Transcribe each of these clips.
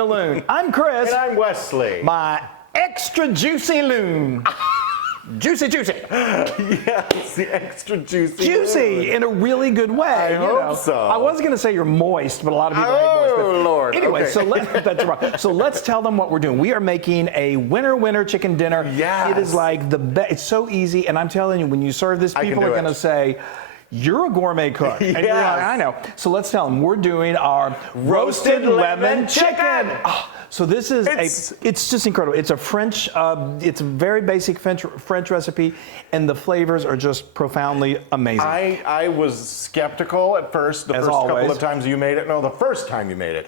to Loon. I'm Chris. And I'm Wesley. My extra juicy Loon. Juicy. Yes, the extra juicy. Juicy Loon. in a really good way. I hope so. I was going to say you're moist, but a lot of people hate moist. Oh, Lord. Anyway, Okay. that's right. So let's tell them what we're doing. We are making a winter chicken dinner. Yes. It is like the best. It's so easy, and I'm telling you, when you serve this, people are going to say, "You're a gourmet cook." And you're like, I know. So let's tell them we're doing our roasted lemon chicken. Oh, so this is it's just incredible. It's a French, it's a very basic French recipe, and the flavors are just profoundly amazing. I was skeptical at first, the As first always. couple of times you made it. No, the first time you made it.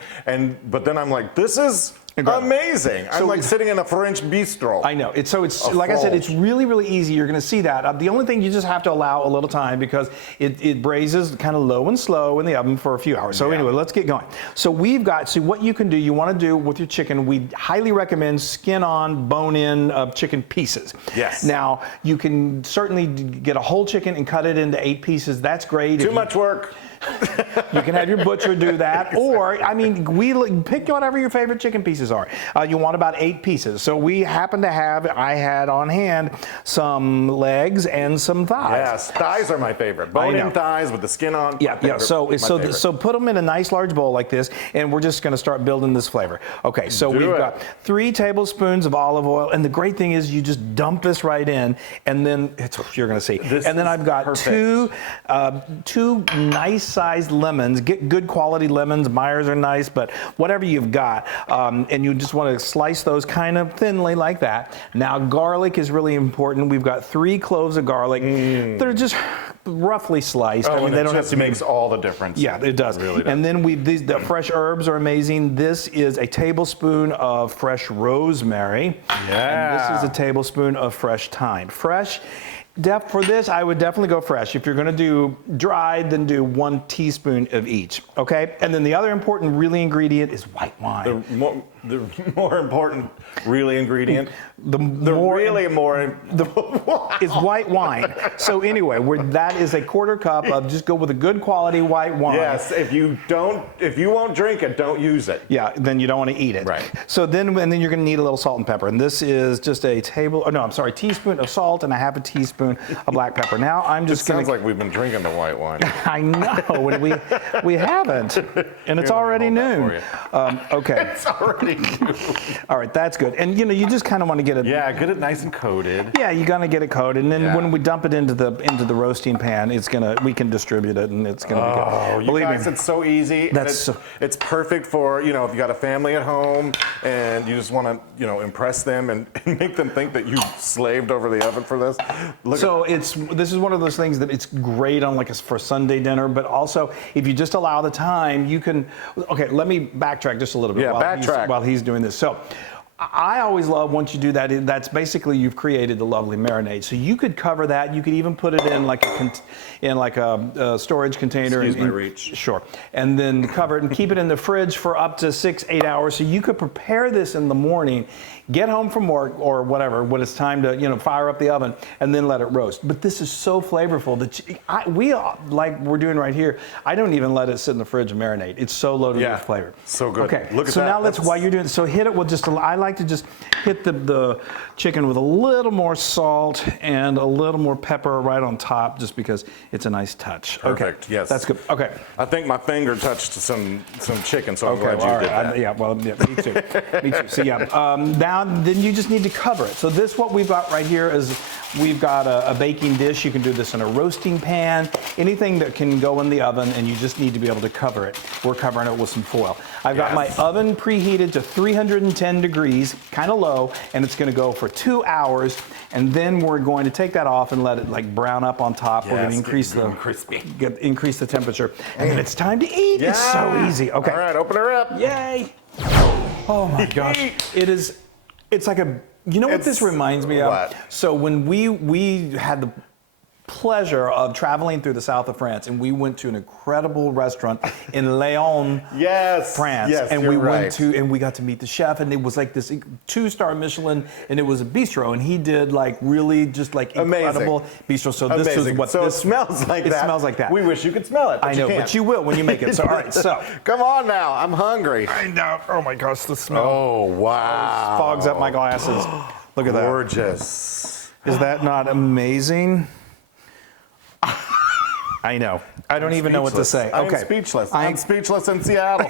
But then I'm like, this is amazing. I'm like sitting in a French bistro. I know. It's like I said, it's really easy. You're going to see that. The only thing you just have to allow a little time because it braises kind of low and slow in the oven for a few hours. So anyway, let's get going. So what you can do, you want to do with your chicken, we highly recommend skin on, bone in chicken pieces. Yes. Now, you can certainly get a whole chicken and cut it into 8 pieces. That's great. Too much work. You can have your butcher do that, or pick whatever your favorite chicken pieces are. You want about 8 pieces. So I had on hand some legs and some thighs. Yes, thighs are my favorite. Bone-in thighs with the skin on. Yeah. So put them in a nice large bowl like this, and we're just going to start building this flavor. Okay. So we've got 3 tablespoons of olive oil, and the great thing is you just dump this right in, and then you're going to see. And then I've got two nice sized lemons. Get good quality lemons. Meyer's are nice, but whatever you've got, and you just want to slice those kind of thinly like that. Now garlic is really important. We've got 3 cloves of garlic. They're just roughly sliced. Oh, they don't have to makes all the difference. Yeah, it does. It really does. And then the fresh herbs are amazing. This is a tablespoon of fresh rosemary. Yeah. And this is a tablespoon of fresh thyme. For this, I would definitely go fresh. If you're going to do dried, then do 1 teaspoon of each. Okay? And then the other important really ingredient is white wine. The more important really ingredient. Is white wine. So anyway, that is a 1/4 cup of, just go with a good quality white wine. Yes, if you won't drink it, don't use it. Yeah, then you don't want to eat it. Right. So then you're going to need a little salt and pepper. And this is just a teaspoon of salt and a 1/2 teaspoon of black pepper. Now I'm just going to. Sounds like we've been drinking the white wine. I know, and we haven't, and it's already noon. Okay. It's already noon. All right, that's good. And you just kind of want to get it. Yeah, get it nice and coated. Yeah, you're gonna get it coated, and then when we dump it into the roasting pan, we can distribute it, and it's gonna be good. Oh, you guys, it's so easy. It's perfect for if you got a family at home and you just want to impress them and make them think that you slaved over the oven for this. This is one of those things that it's great on for Sunday dinner, but also if you just allow the time, you can. Okay, let me backtrack just a little bit. While he's doing this. So I always love once you do that, that's basically you've created the lovely marinade. So you could cover that. You could even put it in like a storage container. Excuse my reach. Sure. And then cover it and keep it in the fridge for up to 6-8 hours. So you could prepare this in the morning, get home from work or whatever when it's time to fire up the oven, and then let it roast. But this is so flavorful that like we're doing right here. I don't even let it sit in the fridge and marinate. It's so loaded with flavor. So good. Okay. Look at so that. Now while you're doing it, so hit it with I like to just hit the chicken with a little more salt and a little more pepper right on top, just because it's a nice touch. Perfect. Okay. Yes. That's good. Okay. I think my finger touched some chicken, so I'm glad you did that. Me too. Me too. So then you just need to cover it. So what we've got right here is we've got a baking dish. You can do this in a roasting pan, anything that can go in the oven, and you just need to be able to cover it. We're covering it with some foil. I've got my oven preheated to 310 degrees, kind of low, and it's going to go for 2 hours, and then we're going to take that off and let it brown up on top. We're going to increase the temperature, and then it's time to eat. Yeah. It's so easy. Okay. All right, open her up. Yay! Oh my gosh, it's like what this reminds me of? What? So when we had pleasure of traveling through the south of France, and we went to an incredible restaurant in Lyon, Yes, France. yes, and you're we right. went to, and we got to meet the chef, and it was like this 2-star Michelin, and it was a bistro, and he did like really just like incredible bistro. So this is what so this it smells like that. It smells like that. We wish you could smell it. But I know, you can't. but you will when you make it. So all right, so come on now, I'm hungry. I know. Oh my gosh, the smell. Oh wow! Fogs up my glasses. Look at that. Gorgeous. Is that not amazing? I know. I don't even know what to say. I'm Okay. speechless. I'm speechless in Seattle.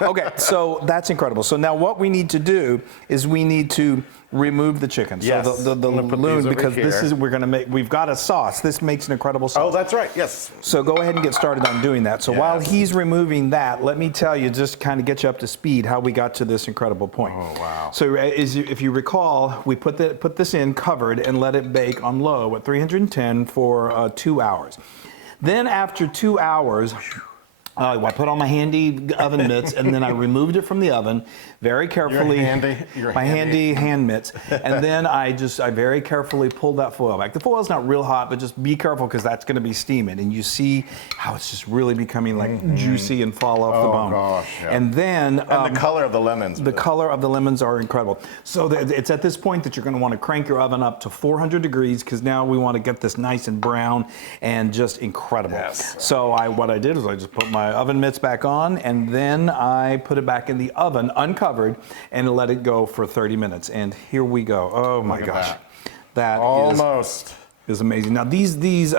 Okay, so that's incredible. So now what we need to do is we need to remove the chicken. Yes. So the I'm gonna put loon, these over because this here. is, we've got a sauce. This makes an incredible sauce. Oh, that's right. Yes. So go ahead and get started on doing that. So while he's removing that, let me tell you, just kind of get you up to speed, how we got to this incredible point. Oh, wow. So if you recall, we put this in covered and let it bake on low at 310 for 2 hours. Then after 2 hours, I put on my handy oven mitts, and then I removed it from the oven very carefully. My handy hand mitts. And then I very carefully pulled that foil back. The foil's not real hot, but just be careful because that's going to be steaming. And you see how it's just really becoming like juicy and fall off the bone. Oh gosh. Yeah. And then the color of the lemons. The color of the lemons are incredible. So it's at this point that you're going to want to crank your oven up to 400 degrees because now we want to get this nice and brown and just incredible. Yes. So what I did is I just put my oven mitts back on, and then I put it back in the oven uncovered and let it go for 30 minutes. And here we go. Oh my gosh. That almost is amazing. Now these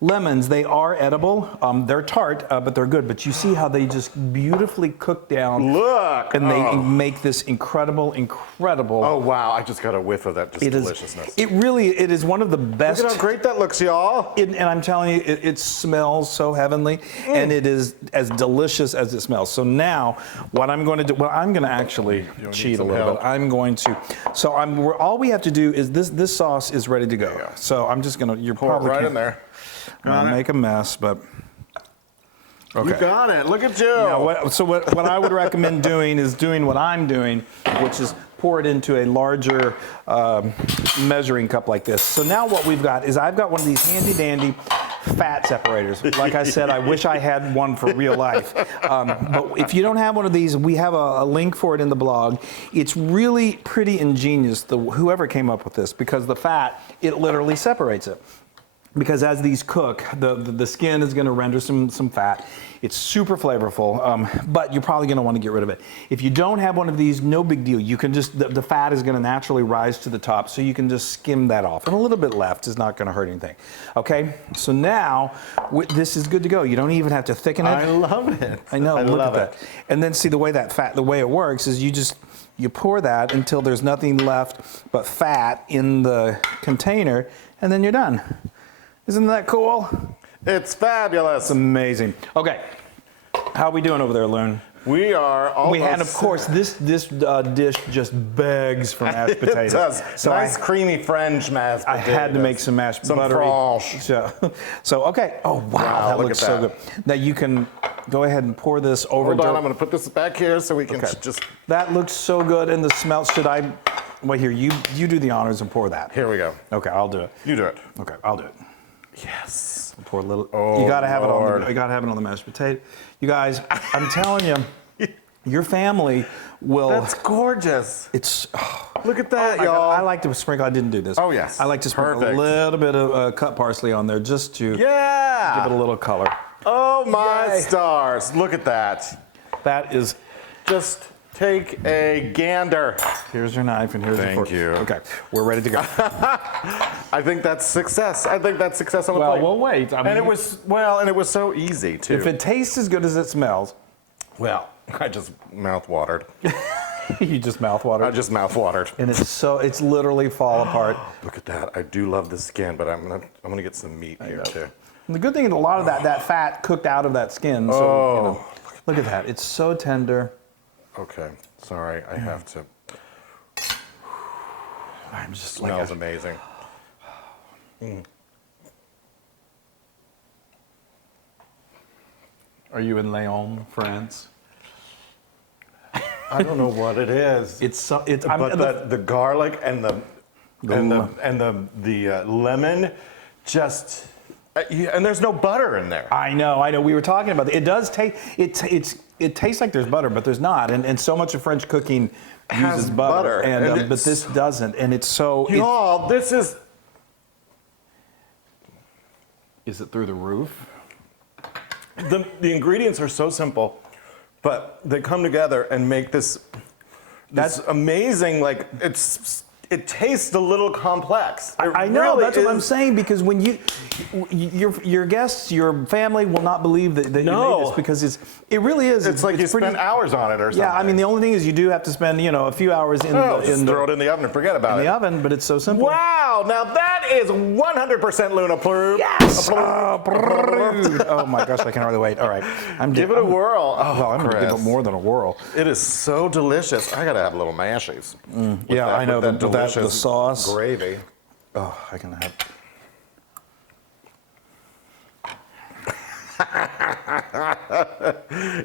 lemons, they are edible. They're tart, but they're good. But you see how they just beautifully cook down. Look! And they make this incredible. Oh wow! I just got a whiff of that deliciousness. It is one of the best. Look at how great that looks, y'all. And I'm telling you, it smells so heavenly, and it is as delicious as it smells. So now, what I'm going to do, I'm going to actually cheat a little bit. I'm going to. So all we have to do is this sauce is ready to go. So I'm just going to. You're Pour probably it right in there. I'll make a mess, but okay. You got it. Look at you. Now, what I would recommend doing is doing what I'm doing, which is pour it into a larger measuring cup like this. So now what we've got is I've got one of these handy dandy fat separators. Like I said, I wish I had one for real life. But if you don't have one of these, we have a link for it in the blog. It's really pretty ingenious, whoever came up with this, because the fat, it literally separates it. Because as these cook, the skin is going to render some fat. It's super flavorful, but you're probably going to want to get rid of it. If you don't have one of these, no big deal. You can just, the fat is going to naturally rise to the top, so you can just skim that off. And a little bit left is not going to hurt anything. Okay, so now this is good to go. You don't even have to thicken it. I love it. I know, look at that. And then see the way it works is you pour that until there's nothing left but fat in the container, and then you're done. Isn't that cool? It's fabulous. It's amazing. Okay, how are we doing over there, Loon? We are almost. And of course, this dish just begs for mashed potatoes. It does. So nice creamy French mashed potatoes. I had to make some mashed buttery. Franche. So okay. Oh wow, that looks so good. Now you can go ahead and pour this over. Hold on, I'm going to put this back here so we can just. That looks so good, and the smell. Should I? Wait here. You do the honors and pour that. Here we go. Okay, I'll do it. You do it. Okay, I'll do it. Yes. Pour a little. Oh, you gotta have Lord. it on. You gotta have it on the mashed potato. You guys, I'm telling you, your family will. That's gorgeous. It's. Look at that, y'all. y'all. I like to sprinkle. I didn't do this. Oh yes. I like to sprinkle Perfect. a little bit of cut parsley on there just to give it a little color. Oh my Yay. stars! Look at that. That is. Just take a gander. Here's your knife and here's your fork. Thank you. Okay, we're ready to go. I think that's success. I think that's success on the plate. Well, wait. I mean, and it was so easy too. If it tastes as good as it smells, well, I just mouth watered. you just mouth water. I just mouth watered. And it's literally fall apart. Look at that. I do love the skin, but I'm gonna get some meat here too. And the good thing is a lot of that fat cooked out of that skin. So look at that. It's so tender. Okay. Sorry, I have to. I'm just Smells amazing. Are you in Lyon, France? I don't know what it is. But the garlic and the lemon just, and there's no butter in there. I know. We were talking about it. It does taste. It tastes like there's butter, but there's not. And so much of French cooking uses butter, and but this doesn't. And it's so. Y'all, this is. Is it through the roof? The ingredients are so simple, but they come together and make this amazing. Like it tastes a little complex. I know, really that's what I'm saying, because when your guests, your family will not believe that you made this, because it really is. It's like you spent hours on it or something. Yeah, I mean, the only thing is you do have to spend, a few hours throw it in the oven and forget about it. In the oven, but it's so simple. Wow, now that is 100% Loon approved. Yes! Oh my gosh, I can hardly wait. All right. Give it a whirl. Oh, I'm going to give it more than a whirl. It is so delicious. I got to have little mashies. Yeah, I know. The sauce. Gravy. Oh, I can have.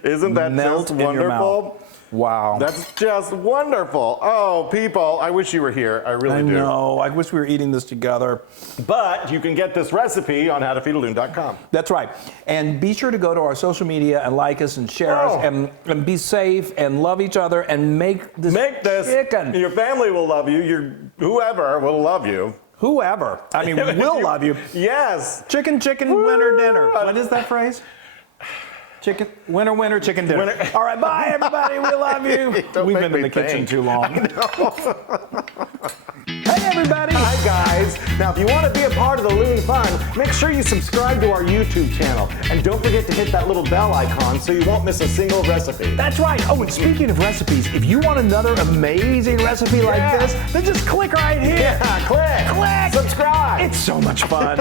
Isn't that just wonderful? Wow. That's just wonderful. Oh, people, I wish you were here. I really do. I know. I wish we were eating this together. But you can get this recipe on howtofeedaloon.com. That's right. And be sure to go to our social media and like us and share us and be safe and love each other and make this chicken. Your family will love you. Whoever will love you. Whoever. I mean, we'll love you. Yes. Chicken, winner, dinner. What is that phrase? Chicken, winner, chicken dinner. Winner. All right, bye, everybody. We love you. We've been in the kitchen too long. Hey, everybody. Hi, guys. Now, if you want to be a part of the Loon fun, make sure you subscribe to our YouTube channel. And don't forget to hit that little bell icon so you won't miss a single recipe. That's right. Oh, and speaking of recipes, if you want another amazing recipe like this, then just click right here. Yeah, click. Click. Subscribe. It's so much fun.